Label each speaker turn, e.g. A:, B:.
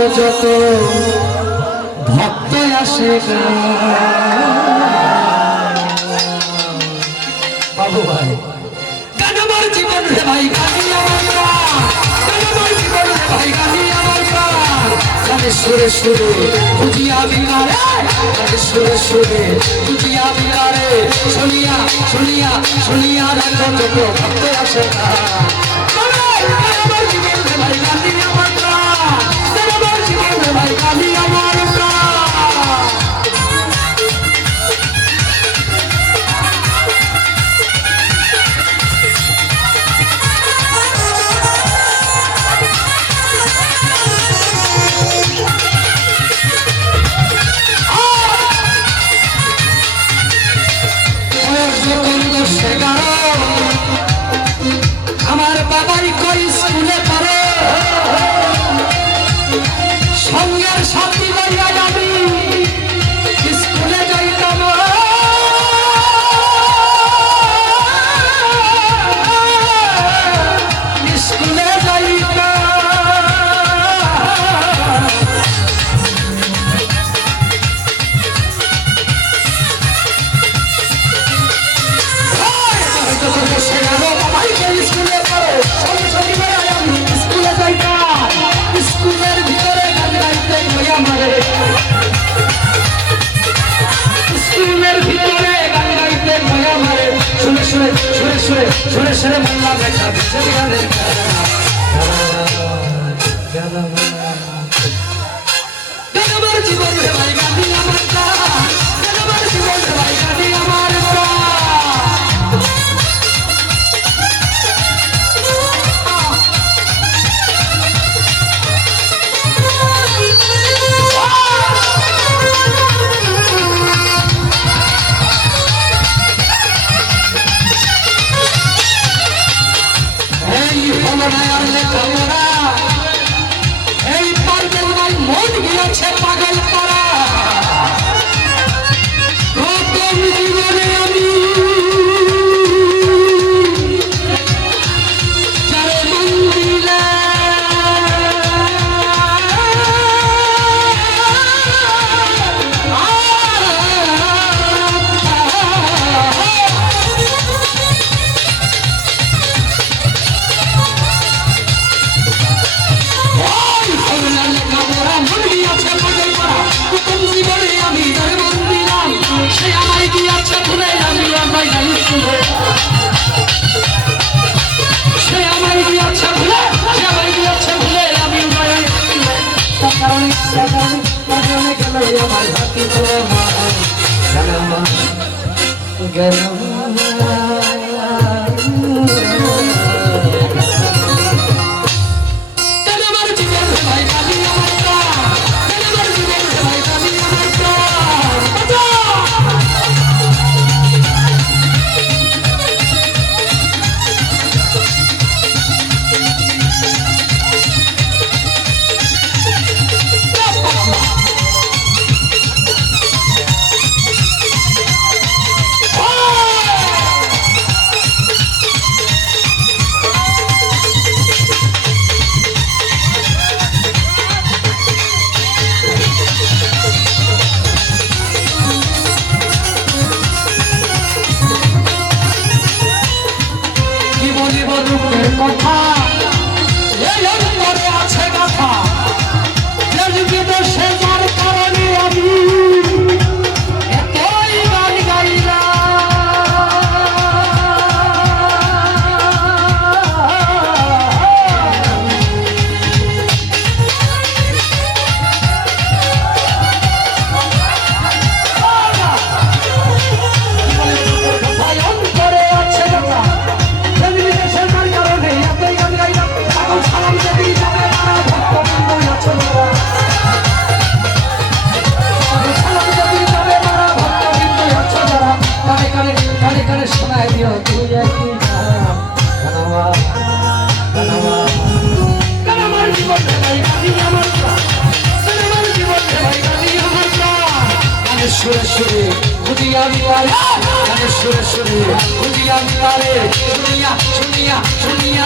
A: যত ভক্ত আসে বাবু ভাই, গান জীবন রে ভাই সুরে সুরে সুরে সুরে শুনিয়া শুনিয়া শুনিয়া রাখো যত ভক্ত আসে না। সুরে সুরে সুরে সুরে সুরে মোল্লা দেখা বিশেষ গানের গান আমার জীবন রে ভাই, গান আমার গান। এই পাগল পাগল আমার ভাগ্যে তোমার জ্ঞান 내 꽃파 예, 여기 노래야 제가 파 গানের সুরে সুরে দুনিয়া পারে গানের সুরে সুরে দুনিয়া পারে শুনিয়া শুনিয়া শুনিয়া